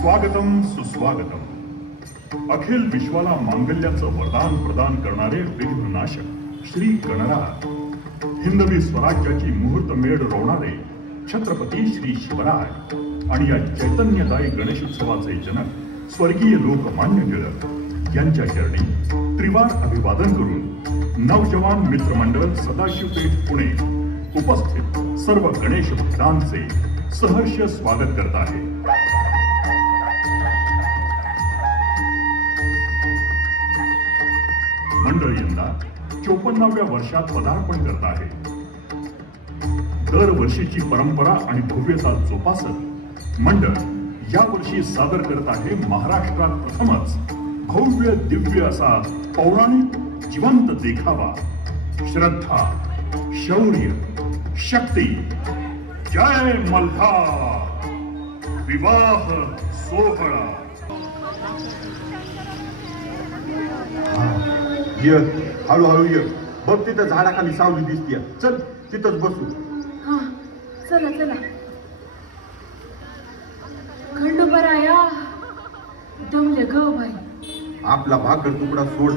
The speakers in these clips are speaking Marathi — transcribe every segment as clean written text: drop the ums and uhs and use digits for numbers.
स्वागतम सुस्वागतम। अखिल विश्वाला मांगल्याचं वरदान प्रदान करणारे विघ्ननाशक श्री गणराज, हिंदवी स्वराज्याची मुहूर्तमेढ रोवणारे छत्रपती श्री शिवराय आणि या चैतन्यदायी गणेशोत्सवाचे जनक स्वर्गीय लोकमान्य टिळक यांच्या चरणी त्रिवार अभिवादन करून नवजवान मित्रमंडळ सदाशिवपेठ पुणे उपस्थित सर्व गणेश भक्तांचे सहर्ष स्वागत करत आहे। मंडळ यंदा 54व्या वर्षात पदार्पण करत आहे। दरवर्षीची परंपरा आणि भव्यता जोपासत मंडळ यावर्षी सादर करत आहे महाराष्ट्रात प्रथमच भव्य दिव्य असा पौराणिक जिवंत देखावा, श्रद्धा, शौर्य, शक्ती, जय मल्हार विवाह सोहळा। ये हळूहळू ये, बघ तिथं झाडाखाली सावली दिसतीये, चल तिथंच बसू। हा चला चला। खंडोबाराया दमले ग बाई। आपला भाकर तुकडा सोड,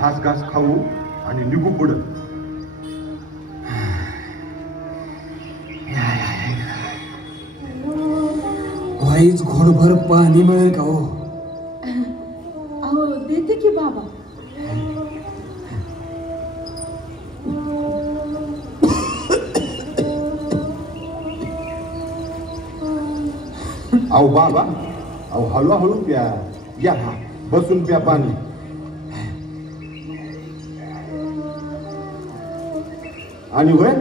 घास घास खाऊ आणि निघू पुढं। वाईच घोडभर पाणी मिळेल का हो? अहो देते की बाबा। अहो बाबा, अहो हळूहळू प्या, या बसून प्या पाणी। आणि होय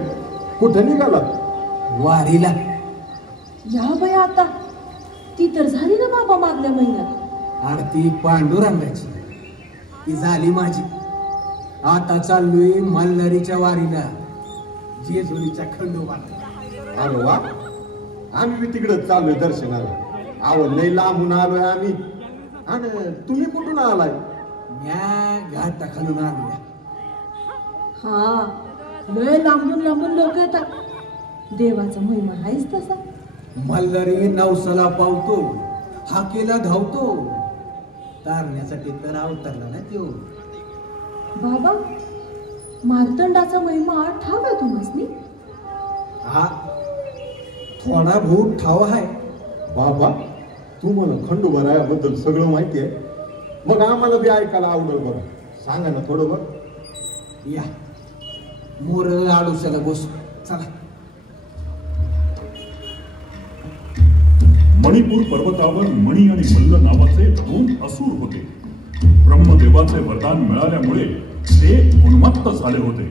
कुठे निघाला? वारीला। या बाई आता ती तर झाली ना बाबा मागल्या महिन्यात। आरती पांडुरंगाची ती झाली माझी। आता चाललोय मल्हारीच्या वारीला, जेजुरीच्या खंडोबाला। अरे वा, आम्ही बी तिकडे चाललोय दर्शनाला। अहो लय लांबून आलोय आम्ही। आणि तुम्ही कुठून आलाय? या घाटाखालून आलोय। हा लय लांबून लांबून लोक येतात। देवाचा महिमा आहेच तसा। मल्हारी नवसाला पावतो, हाकेला धावतो, तारण्यासाठी तर अवतरला ना त्यो। बाबा मार्तंडाचा महिमा ठाव आहे तुम्हासनी? हा थोडा बहुत ठाव आहे। बाबा तुम्हाला खंडोबारायाबद्दल सगळं माहिती आहे? मग आम्हाला बी ऐकायला आवडेल बरं, सांगा ना थोडं बरं। या मोर आडुशाला बसू, चला। मणिपूर पर्वतावर मणी आणि मल्ल नावाचे 2 असुर होते। ब्रह्मदेवाचे वरदान मिळाल्यामुळे ते उन्मत्त झाले होते।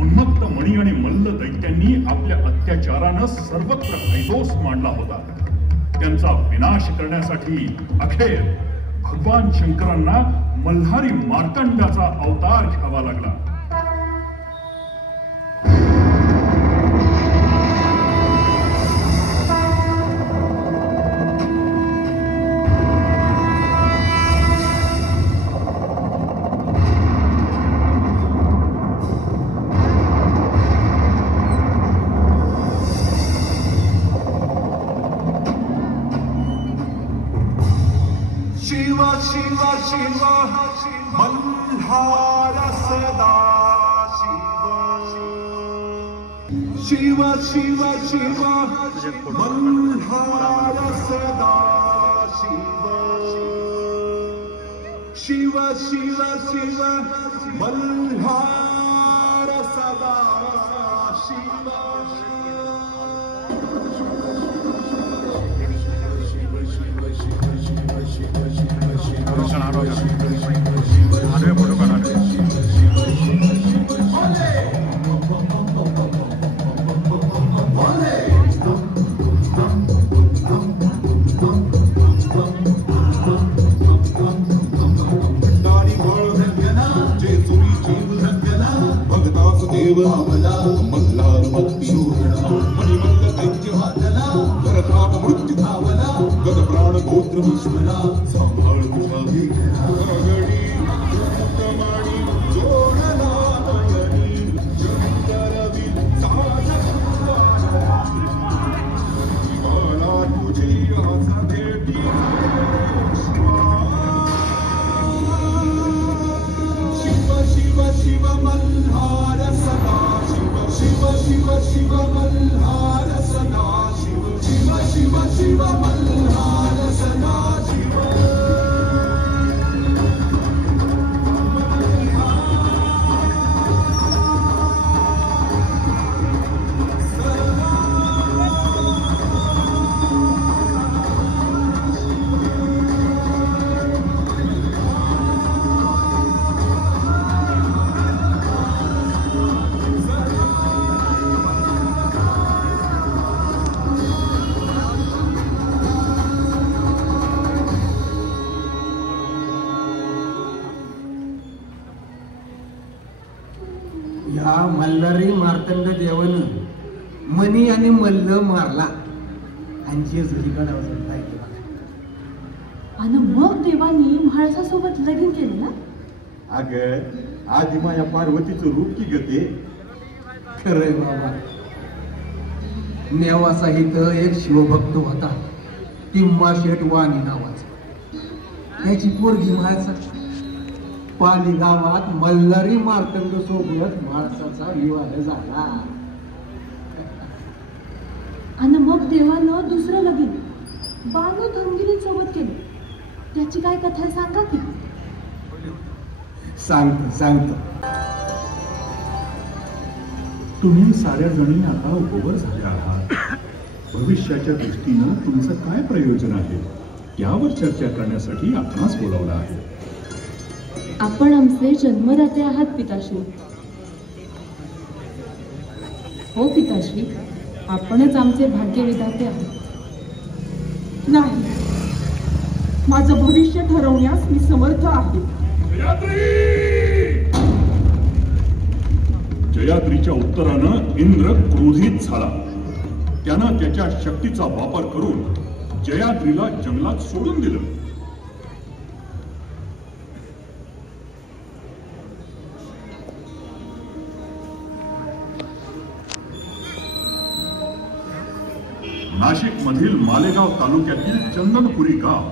उन्मत्त मणी आणि मल्ल दैत्यांनी आपल्या अत्याचारानं सर्वत्र हैदोस मांडला होता। त्यांचा विनाश करण्यासाठी अखेर भगवान शंकरांना मल्हारी मार्तंडाचा अवतार घ्यावा लागला। शिवा शिवा मल्हार सदा शिवा शिवा शिवा मल्हार सदा शिवा शिवा शिवा मल्हार सदा शिवा। मल्हार मत्ती मणिमल्ल दैत्य मृत्यू गत प्राण गोत्र विश्वला सांभाळ तुझा या मल्हारी मार्तंड देवानं मनी आणि मल्ल मारला आणि जेजुरी गडावर जायचं. आणि मग देवानी म्हाळसासोबत लगीन केलं ना. अग आधी माझ्या पार्वतीचं रूप की गते. खरंय बाबा. नेवासा इथं एक शिवभक्त होता, तिम्मा शेठ वाणी नावाचा. त्याची पोरगी म्हाळसा. पाली गावात मल्हारी मार्तंड सोबत म्हाळसाचा विवाह झाला. आणि मग देवानं दुसरं लगीन बानू धनगिरी सोबत केलं. त्याची काय कथा आहे सांगा की. सांगतो. तुम्ही साऱ्या जणी आता ओव्हर झाल्या आहात. भविष्याच्या दृष्टीनं तुमचं काय प्रयोजन आहे यावर चर्चा करण्यासाठी आपणास बोलावलं आहे. आपण आमचे जन्मदाते आहात पिताश्री. हो पिताश्री, आपणच आमचे भाग्यविधाते आहात. नाही, माझं भविष्य ठरवण्यास मी समर्थ आहे. जयाद्रीच्या उत्तरानं इंद्र क्रोधित झाला. त्यानं त्याच्या शक्तीचा वापर करून जयाद्रीला जंगलात सोडून दिलं. नाशिक मधील मालेगाव तालुक्यातील चंदनपुरी गाव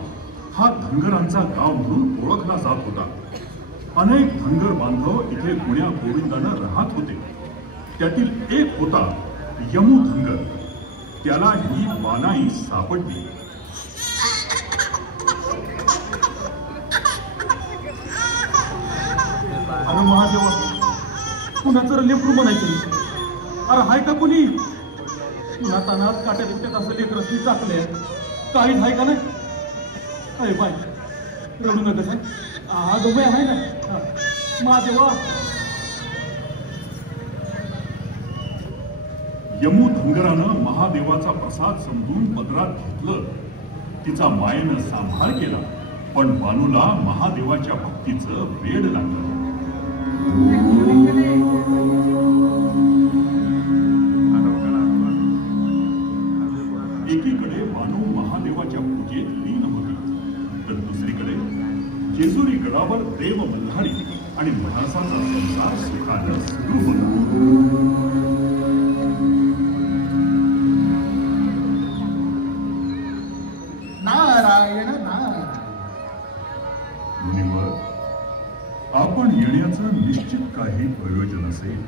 हा धनगरांचा गाव म्हणून ओळखला जात होता. अनेक धनगर बांधव इथे गुण्या गोविंदानं राहत होते. त्यातील एक होता यमू धनगर. त्याला ही बानाई सापडली. अरे महादेवा, कुणाचं लेकरू म्हणायचं. अरे हाय का कुणी? पुन्हा तानात काट्यात कुट्यात असं लेकर रस्ती चाकले काहीच आहे का नाही? अरे बाय, रडू नका साहेब. हा दोघे आहे ना. महादेवा. यमू धनगरानं महादेवाचा प्रसाद समजून पदरात घेतलं. तिचा मायेनं सांभाळ केला. पण बानूला महादेवाच्या भक्तीचं वेड लागलं. एकीकडे बानू महादेवाच्या पूजेत लीन होती, तर दुसरीकडे जेजुरी गडावर देव मल्हारी आणि महासाचा संसार सुखानं सुरू होता. नारायण नारायण. मुनिवर, आपण येण्याचं निश्चित काही प्रयोजन असेल.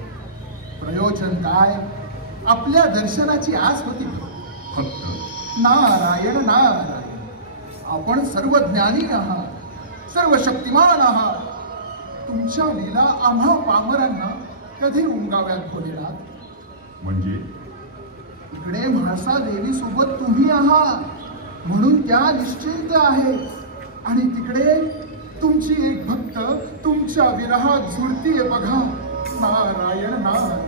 प्रयोजन काय? आपल्या दर्शनाची आस होती. फक्त नारायण नारायण. आपण सर्व ज्ञानी आहात, सर्व शक्तिमान आहात. तुमच्या लीला आम्हा पामरांना कधी उमगाव्यात भोलेनाथ? म्हणजे इकडे म्हाळसा देवी सोबत तुम्ही आहात म्हणून त्या निश्चिंत आहे, आणि तिकडे तुमची एक भक्त तुमच्या विरहात झुरतीये बघा. नारायण नारायण.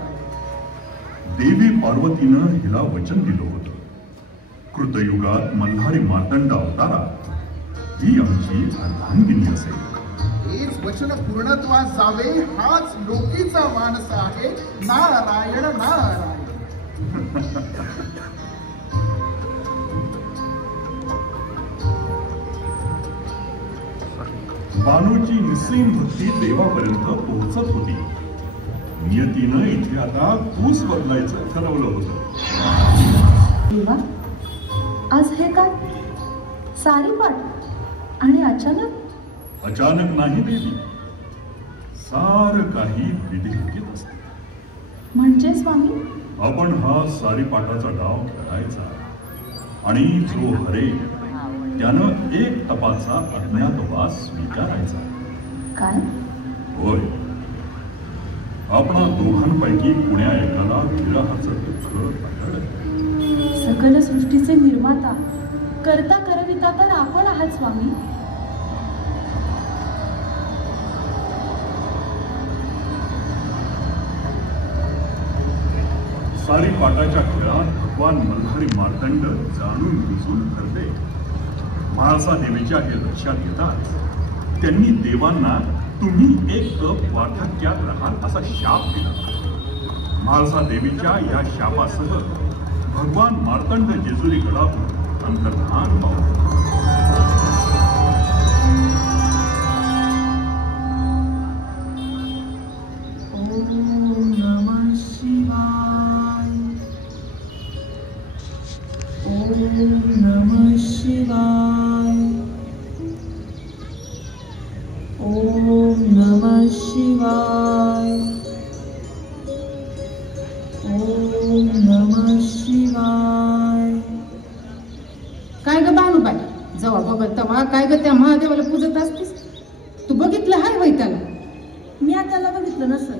देवी पार्वतीनं हिला वचन दिलं होतं, कृतयुगात मल्हारी मार्तंड अवतारात ही आमची अर्धांगिनी असेल. हेच वचन पूर्णत्वास जावे हाच लोकीचा मानस आहे. नारायण नारायण. बानूची निस्सीम भक्ती देवापर्यंत पोहोचत होती. नियतीनं इथे आता तूच बदलायचं ठरवलं होतं. देवा, आज हे काय सारीपाट आणि अचानक? अचानक नाही देवी, सारं काही विधिलिखित असते. म्हणजे स्वामी? आपण हा सारीपाटाचा डाव खेळायचा आणि जो हरेल त्यानं एक तपाचा अज्ञातवास स्वीकारायचा. काय? होय, आपणा दोघांपैकी कुण्या एकाला विरहाचं दुःख आढळलं. सकल सृष्टीचे निर्माता करता करविता तर आपण आहात स्वामी. सारीपाटाच्या खेळात भगवान मल्हारी मार्तंड जाणून बुजून ठरले. म्हाळसा देवीच्या हे लक्षात येतात त्यांनी देवांना तुम्ही एक वार्धक्यात राहाल असा शाप दिला. म्हाळसा देवीच्या या शापासह भगवान मार्तंड जेजुरी गडावर अंतर्धान पावले. काय ग बानुबाई, जेव्हा बघत तेव्हा काय ग त्या महादेवाला पूजत असतीस? तू बघितलं हाय वय त्याला? मी त्याला बघितलं नसल,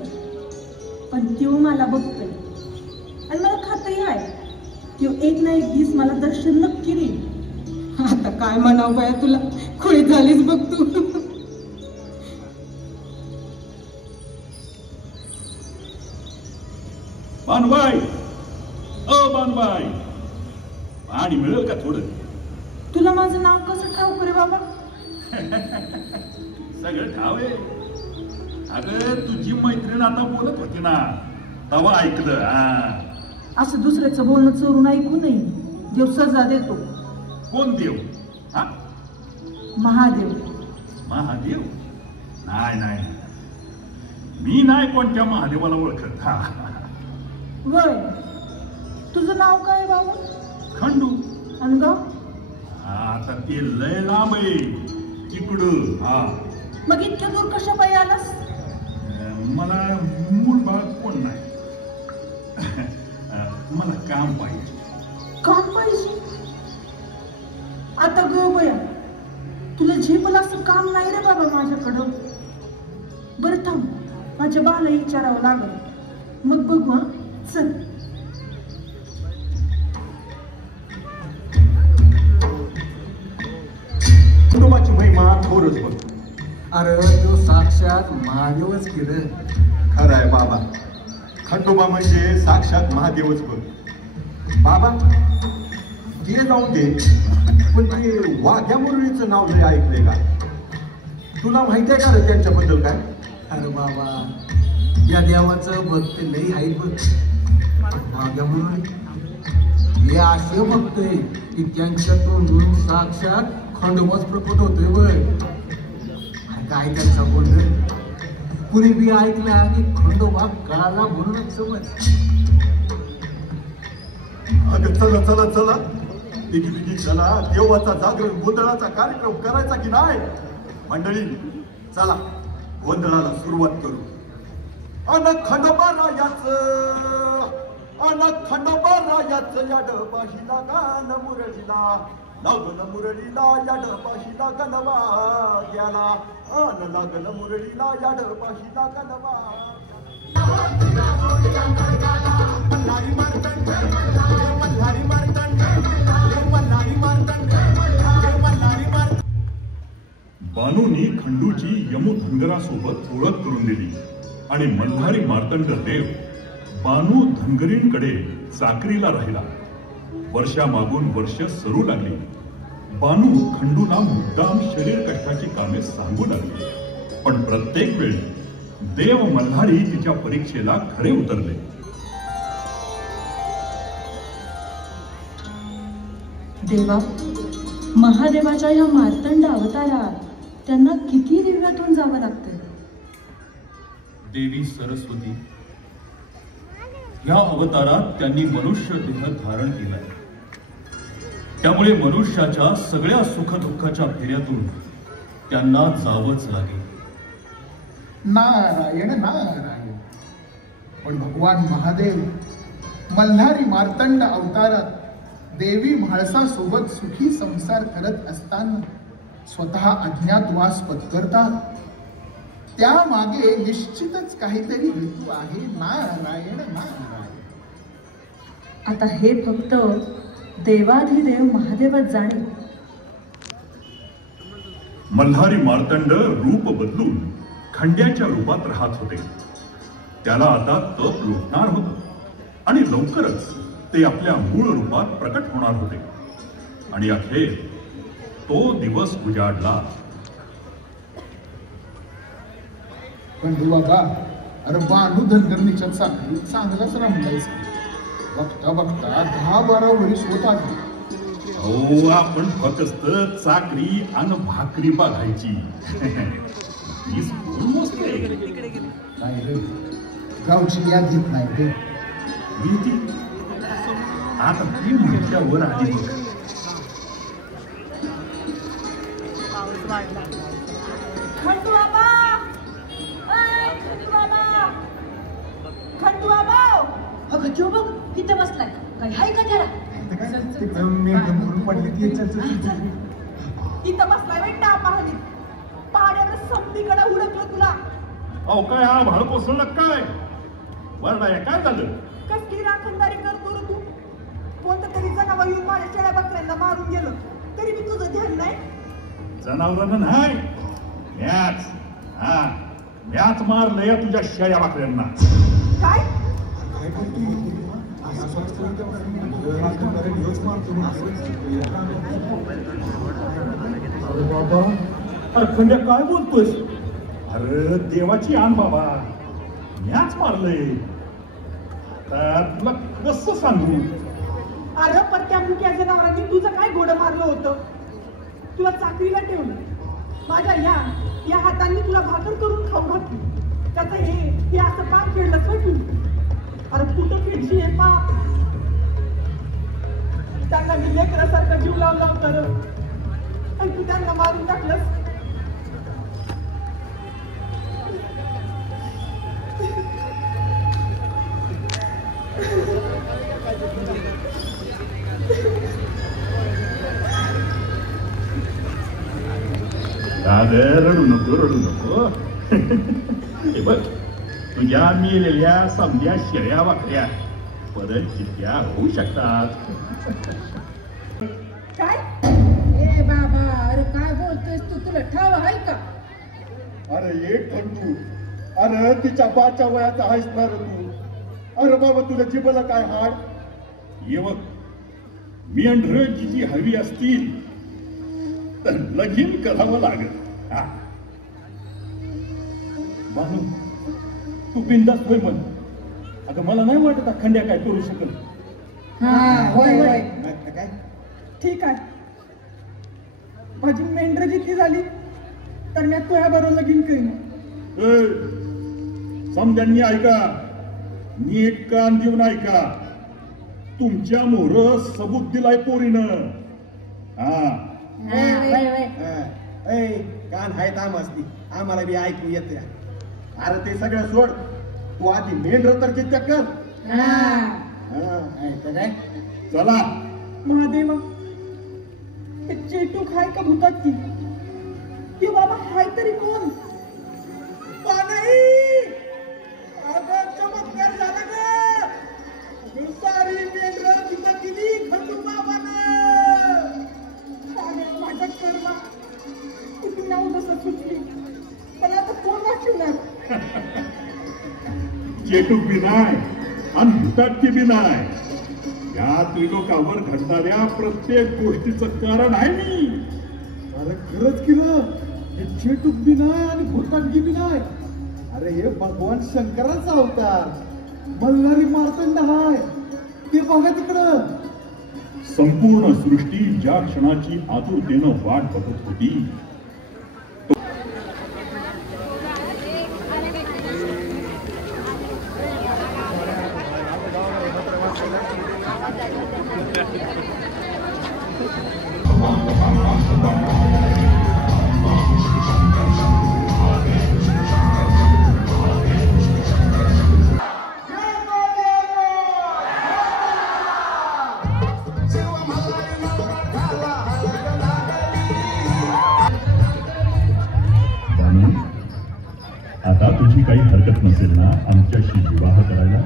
पण त्यो मला बघतोय आणि मला खात्री आहे त्यो एक ना एक दिवस मला दर्शन नक्की देईल. आता काय म्हणावं बाया तुला, खुळी झालीच बघ तू. बानबाई, ओ बानबाई, पाणी मिळेल का थोडं? तुला माझं नाव कसं ठाऊक रे बाबा? सगळं ठाव आहे. अगं तुझी मैत्रीण आता बोलत होती ना, तवा ऐकलं. असं दुसऱ्याचं बोलणं चोरून ऐकू नये, देव सजा देतो. कोण देव? हा, महादेव. महादेव? नाही नाही, मी नाही कोणत्या महादेवाला ओळखत. वय, तुझं नाव काय बाबा? खंडू. आणि गाव? आता ते लय लांब आहे तिकडं. हा, मग इतक्या दूर कशा पायी आलास? मला मूळ बाळ कोण नाही. मला काम पाहिजे. काम पाहिजे? आता ग बया, तुला झेपलं असं काम नाही रे बाबा माझ्याकडं. बरं थांब, माझ्या बाला विचारावं लागल, मग बघू. चल. खंडोबाची महिमा थोरच बघ. अरे तो साक्षात महादेवच केलं. खरं आहे बाबा, खंडोबा म्हणजे साक्षात महादेवच बघ. बाबा ते जाऊन दे, पण ते वाघ्या मुरळीचं नाव लय ऐकलंय का? तुला माहिती आहे का रे त्यांच्याबद्दल काय? अरे बाबा, या देवाचं भक्त लई आहेत बघ. वाघ्या मुरळी हे असे बघतोय की त्यांच्या तोंडून साक्षात खंडोबाच प्रकट होतोय बघ. काय त्यांचं बोलणं कुणी बी ऐकलं आणि खंडोबा कळाला म्हणूनच समज. अगं चला चला चला, दिगी चला, देवाचा जागरण गोंधळाचा कार्यक्रम करायचा की नाही? मंडळी चला, गोंधळाला सुरुवात करू. अन खंडोबा रायाचं याड पाहिला गान मुरळीला, लागन मुरळीला याड पाहिला गणवा गेला, अन लागन मुरळीला याड पाहिला गणवा. बानूनी खंडूची यमू धनगरासोबत ओळख करून दिली आणि मल्हारी मार्तंड देव बानू धनगरींकडे चाकरीला राहिला. वर्षामागून वर्ष सरू लागली. बानू खंडूला मुद्दाम शरीर कष्टाची कामे सांगू लागली, पण प्रत्येक वेळी देव मल्हारी तिच्या परीक्षेला खरे उतरले. देवा, महादेवाच्या ह्या मार्तंड अवतारात त्यांना किती दिव्यातून जावं लागतं. देवी सरस्वती या अवतारात त्यांनी मनुष्य देह धारण केलाय. त्यामुळे मनुष्याच्या सगळ्या सुखदुःखाच्या फेऱ्यातून त्यांना जावंच लागेल. नारायण नारायण. पण भगवान महादेव मल्हारी मार्तंड अवतारात देवी म्हाळसा सोबत सुखी संसार करत असताना स्वतः अज्ञातवास पत्करतात. त्यामागे निश्चितच काहीतरी हेतू आहे. नारायण नारायण. आता हे फक्त देवाधिदेव महादेवच जाणे. मल्हारी मार्तंड रूप बदलून खंड्याच्या रूपात राहत होते. त्याला आता तप लोटणार होतं आणि लवकरच ते आपल्या मूळ रूपात प्रकट होणार होते. आणि अखेर तो दिवस उजाडला. खंडू बाबा, अरे बांधू धनगरणीच्या चाकरी चांगलाच रमलायचं. बघता बघता 10-12 वर्ष होत आली. हो, आपण फक्त चाकरी आणि भाकरी बघायची. ही स्कूल मस्त आहे. काय रे गावची याद घेत नाही रे. मी ती आता ती म्हटल्यावर आली बघ. खंडू बाबा, खंडू बाबा, खंडू बाबा. अगं जो बघ तिथे बसलाय. काही हाय का त्याला? इथं बसलाय बेटा पाहणी. पहाड्यावर समधीकडे उडकलं तुला. अहो काय हा भाड कोसळलं काय? वरडाय काय झालं? कसली राखणदारी करतो रे तू? कोणतं तरी जनावर येऊन माझ्या शेळ्या बकऱ्यांना मारून गेलं तरी मी तुझं ध्यान नाही. जनावरांना नाही, मॅच मारलंय तुझ्या शेळ्या बाकऱ्यांना. काय? अरे बाबा, अरे खंड्या काय बोलतोयस? अरे देवाची आण बाबा, मॅच मारलंय. तुला कसं सांगू? अरे पण त्या मुक्या जनावरांनी तुझं काय घोडं मारलं होतं? तुला चाकरीला ठेवलं. माझ्या या हातांनी तुला भाकर करून खाऊ घातली. त्याचं हे असं पाप फेडलंच होय तू. अरे कुठं फेडशी हे पाप? त्यांना मी लेकरासारखं जीव लावला होता रे, आणि तू त्यांना मारून टाकलंस. रडू नको. हे बघ, तुझ्या मेलेल्या समध्या शेळ्या वाकड्या परत जित्या होऊ शकतात. काय? ए बाबा, अरे काय बोलतोयस तू? तुला ठाव आहे का? अरे एक खंडू, अरे तिच्या बाच्या वयाचा आहेस ना रे तू. अरे बाबा तुला जिबला काय हाड? ये बघ, मेंढर जी हवी असतील तर लगीन करावं लागेल. बानू, तू बिंदास होय म्हण. अगं मला नाही वाटत खंड्या काय करू शकल. होय. काय ठीक आहे. माझी मेंढर जितकी झाली तर मी तुझ्या बरोबर लगीन करीन. समजांनी ऐका, नीट कान देऊन ऐका. तुमच्या मोहर सबूत दिलाय पोरीनं. कान हाय ताम असती, आम्हाला बी ऐकू येते. अरे ते सगळं सोड, तू आधी मेंढर तर चित्त कर. काय चला. महादेवा, हे चेटूक हाय का भूतात की? कि बाबा हाय तरी कोण? चमत्कार झाला ग. सारी मेंढर तिथं दिली खंडू बाबानं. माझ्या कर्मा किती नाव जसं सुटली. पण आता कोण वाचवणार? चेटूक बी नाही आणि भूताटकी बी नाही. या त्रिलोकावर घडणाऱ्या प्रत्येक गोष्टीचं कारण आहे मी. अरे खरंच केलं, हे चेटूक बी नाही आणि भूताटकी बी नाही. अरे हे भगवान शंकराचा अवतार मल्हारी मार्तंड हाय. ते बघा तिकडं. संपूर्ण सृष्टी ज्या क्षणाची आतुरतेनं वाट बघत होती, आता तुझी काही हरकत नसेल ना आमच्याशी विवाह करायला?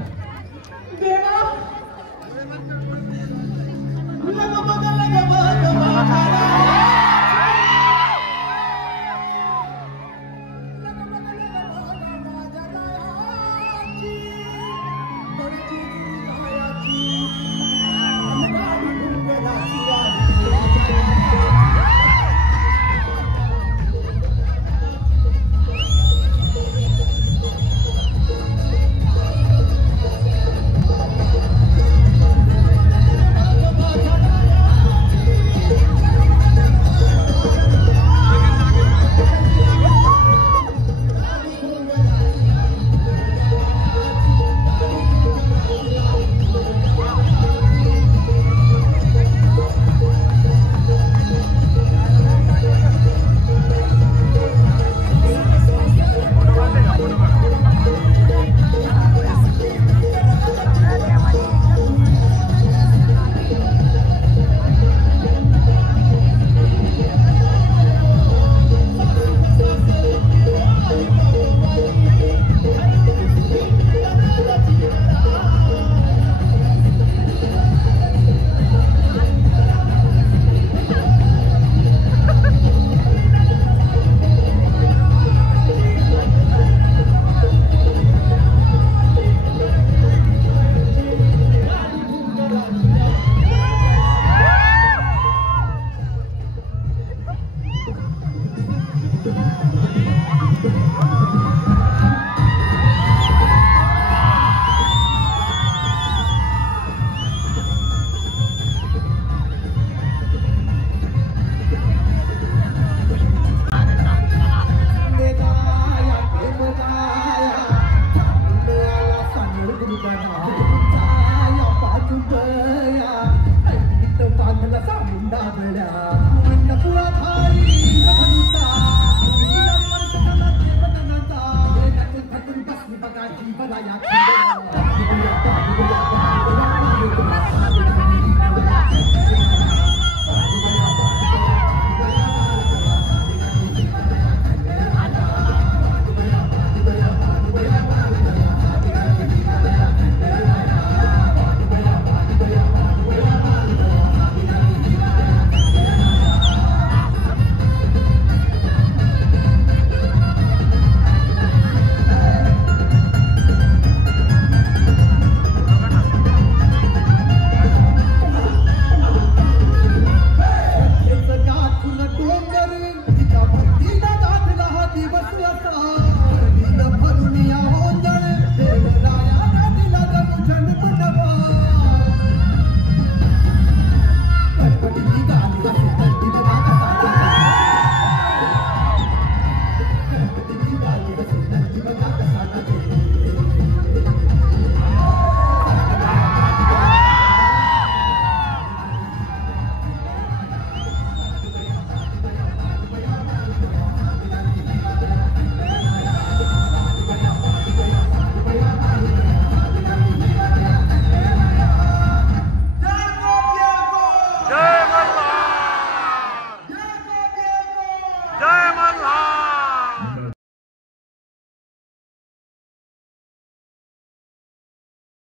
तर